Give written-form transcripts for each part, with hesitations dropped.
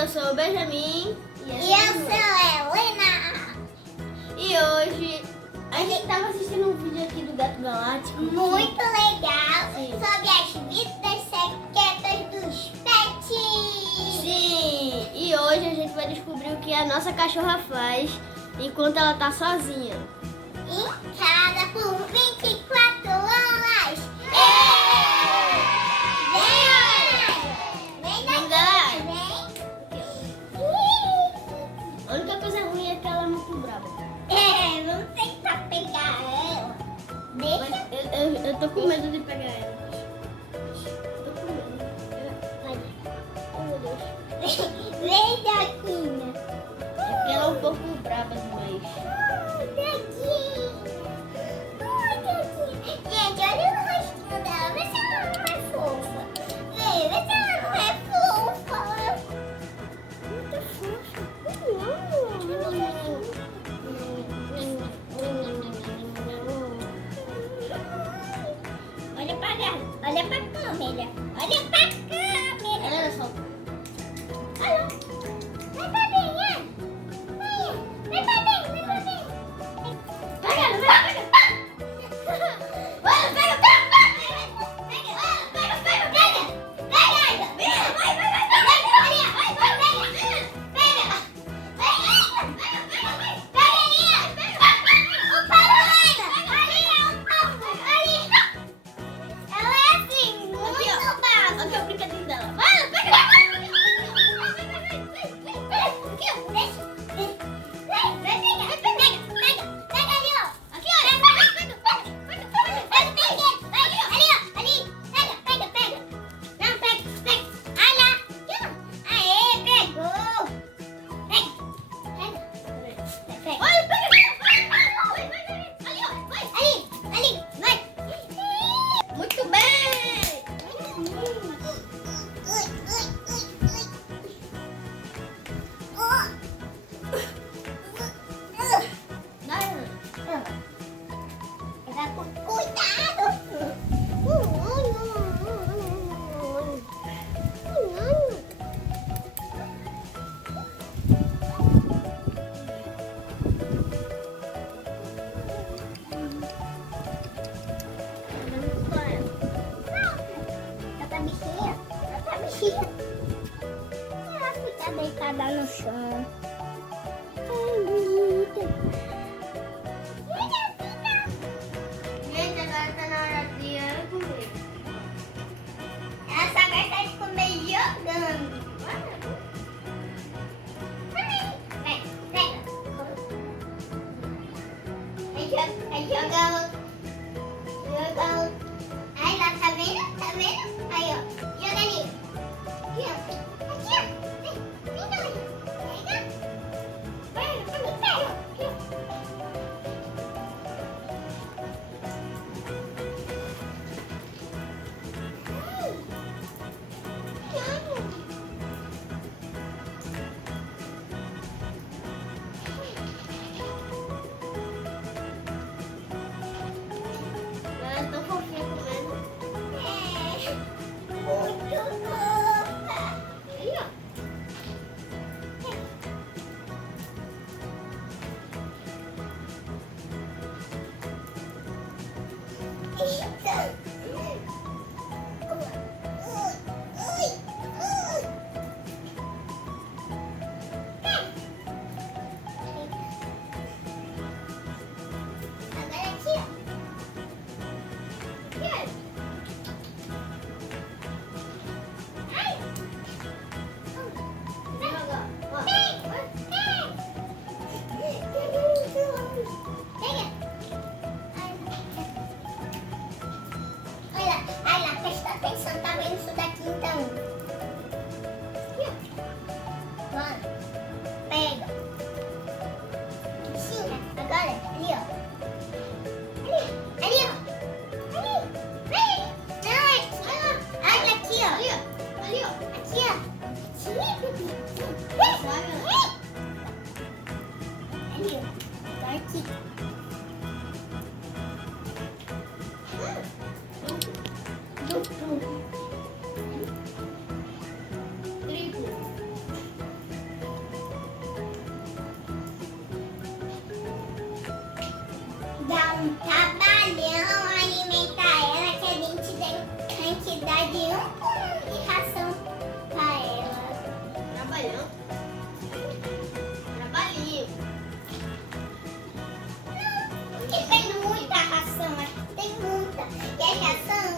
eu sou o Benjamin. E eu sou a Helena. E hoje a gente tava assistindo um vídeo aqui do Gato Galáctico. Muito legal. Sim. Sobre as vidas secretas dos pets. Sim, e hoje a gente vai descobrir o que a nossa cachorra faz enquanto ela tá sozinha. Em casa por 24 horas. A única coisa ruim é que ela é muito brava. Vamos tentar pegar ela. Deixa. Eu tô com medo de pegar ela. Tô com medo. Oh, meu Deus. Vem, Doquinha. É porque ela é um pouco brava demais. Doquinha. Gente, olha o rostinho dela. Vê se ela não é fofa. Vê se ela não é fofa. Muito fofa. Olha pra câmera. Olha pra câmera. Olha só. Olha. Vai pra bem, né? Vai pra bem. Pega, pega. Aqui é o brinquedinho dela. Muito bem. Ela fica deitada no chão. Ai, bonita. Gente, agora tá na hora de eu comer. Ela só gosta de comer jogando. Vem, pega. Aí joga outro. Aí lá, tá vendo? Aí, ó. Joga ali. Aqui, ó. Vem, doido. Pega. Aqui, ó. Ela é tão fofinha comendo. Muito fofa. Aí, ó. Agora aqui, ó. Ai. Ó. Olha lá, presta atenção, tá vendo isso daqui então? Mano, pega. Ensina, agora, ali ó. Ali ó. Vem. Não, olha aqui ó. Ali, ó. Aqui ó. Ali ó. Agora aqui. Triplo. um trabalhão alimentar ela, que a gente tem que dar de 1 quilo de ração pra ela. Trabalhando. Trabalhinho. Porque tem muita ração, tem muita. E as rações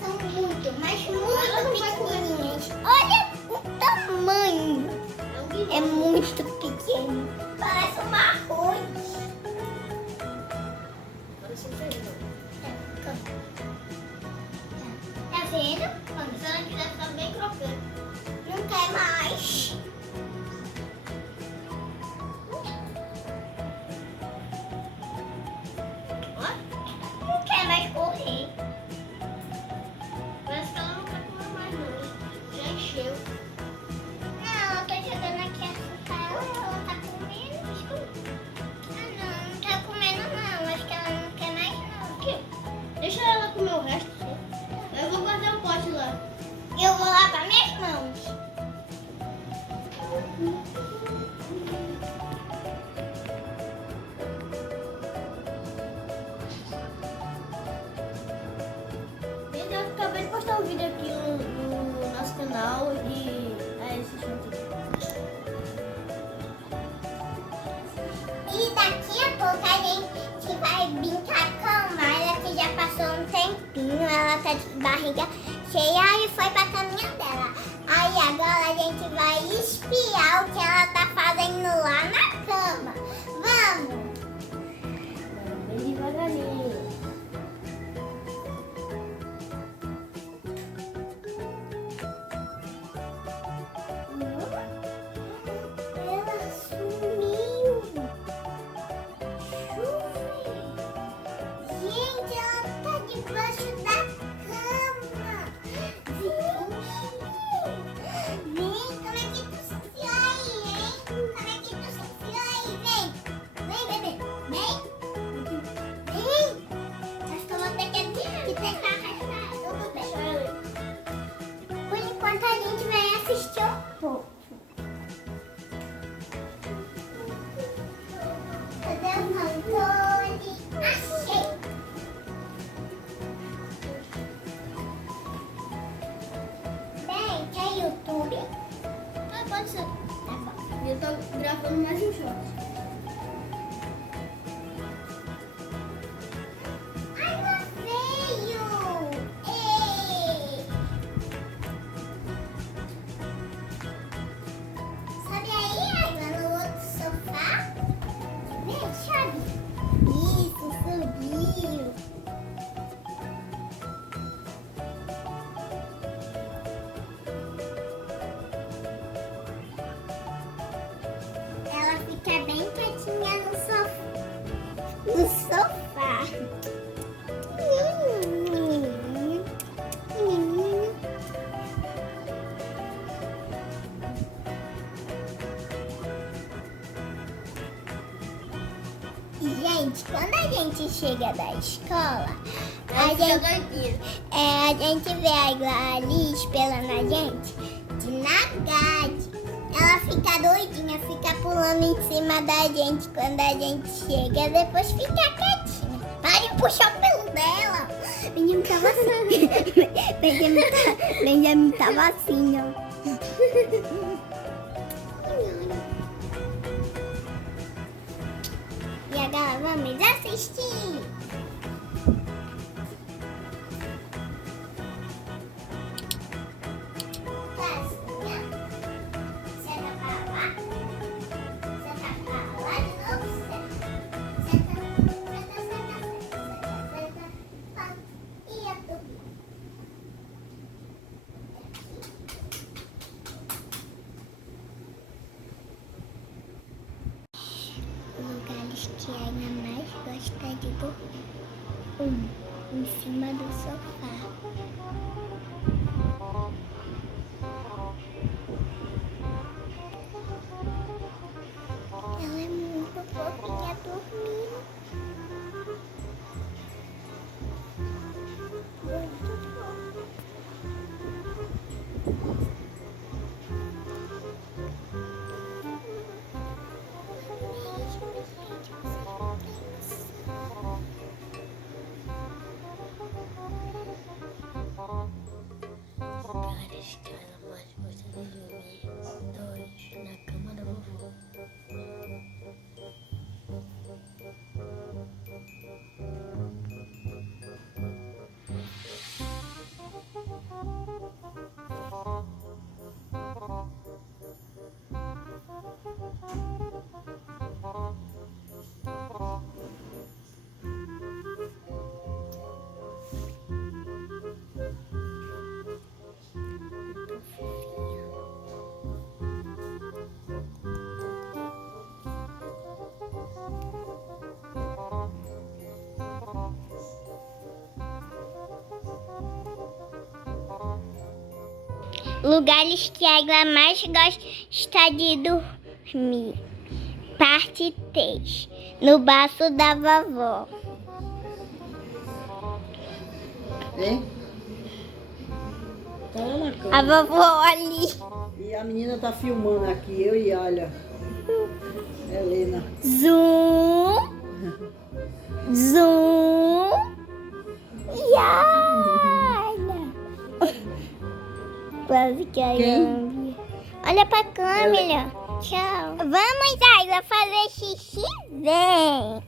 são muito, mas muito pequenininhas. Olha o tamanho. É um guilherme. É muito pequeno. Parece uma arroz. Parece um feijão. Tá vendo? Será que deve estar bem crocante? Não quer mais. Ó, Não quer mais correr. parece que ela não quer comer mais não. Já encheu. Não, eu tô jogando aqui açúcar. Ela tá comendo. Ah, não, não tá comendo não. Acho que ela não quer mais não. Aqui. Deixa ela comer o resto. Só. Eu vou guardar o pote lá. Eu vou lavar minhas mãos. Gente, eu acabei de postar um vídeo aqui no nosso canal e é esse junto. E daqui a pouco a gente vai brincar com a Mayra, que já passou um tempinho. Ela tá de barriga cheia e foi pra caminha dela. Aí agora a gente vai espiar o que ela tá fazendo lá na cama. Vamos! Bem devagarinho. Ela sumiu! Gente, ela tá debaixo da cama! Vem, como é que tu se enfiou aí, hein? Como é que tu se enfiou aí? Vem! Vem, bebê! Vem! Vem! Acho que eu vou ter que tentar arrastar. Tudo bem. Por enquanto a gente vai assistir um pouco. Cadê o controle? Achei! Bem, quer YouTube? Ah, pode ser. Tá bom. Eu tô gravando mais um short. Ai, não veio! Ei! Sobe aí, Água, no outro sofá. Vem, sobe. Isso, subiu. Ela fica bem quietinha no sofá. No sofá. E, gente, quando a gente chega da escola, a gente, doidinha. a gente vê a Igla ali esperando a gente de Nagade. Ela fica doidinha, fica pulando em cima da gente quando a gente chega, depois fica quietinha. Para de puxar o pelo dela. Benjamin tava assim. Benjamin tava assim, ó. E agora vamos assistir. Classinha. Senta pra lá. Senta pra lá de novo. Senta. Senta. E a turma. Lugares que a Ana mais gosta de dormir. ela mais gosta de dormir. 2 na cama da vovó. Lugares que a Águia mais gosta de dormir. Parte 3. No baço da vovó. Hein? Tá lá na A cama. vovó ali. E a menina tá filmando aqui, eu e Alha. Helena. Zoom. Zoom. E olha. Quase que a Águia. Olha pra câmera. Tchau. Vamos, Águia, fazer xixi? Vem.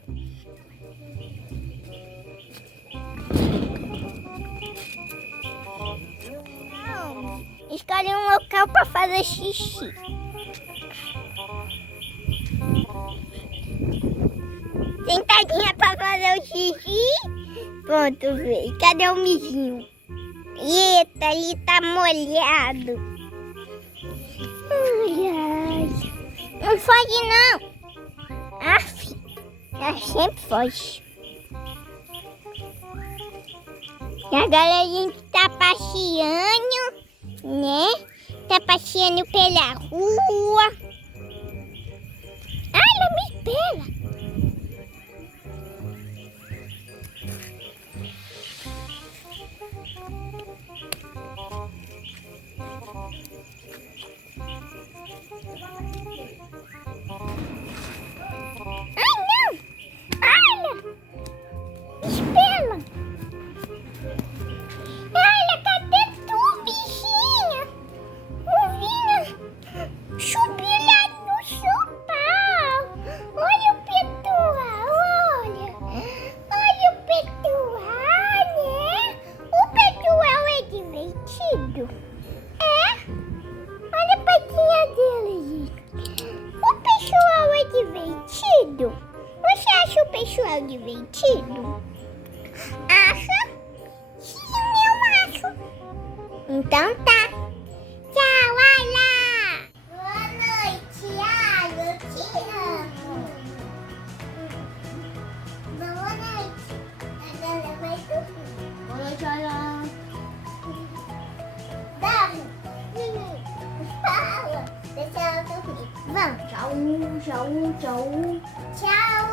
Escolhe um local pra fazer xixi. Sentadinha pra fazer o xixi. Pronto, veio. Cadê o mijinho? Eita, ali tá molhado. Ai, ai. Não foge, não. Aff, ela sempre foge. E agora a gente tá passeando, né? Tá passeando pela rua. Ai, ela me espera. Ai, não! Olha! Espera! Olha, cadê tu, bichinha? Ovinha! Subiu lá no sofá! Olha o petuá, olha! Olha o petuá, né? O petuá é divertido. É? Olha a patinha dele, gente. O pessoal é divertido? Você acha o pessoal divertido? Acha? Sim, eu acho. Então tá. Tchau, Ala! Boa noite, Ala. Eu te amo. Boa noite. Agora vai dormir. Boa noite, Ala. Dorme. Fala. Deixa ela dormir. Vamos. Tchau, tchau, tchau. Tchau.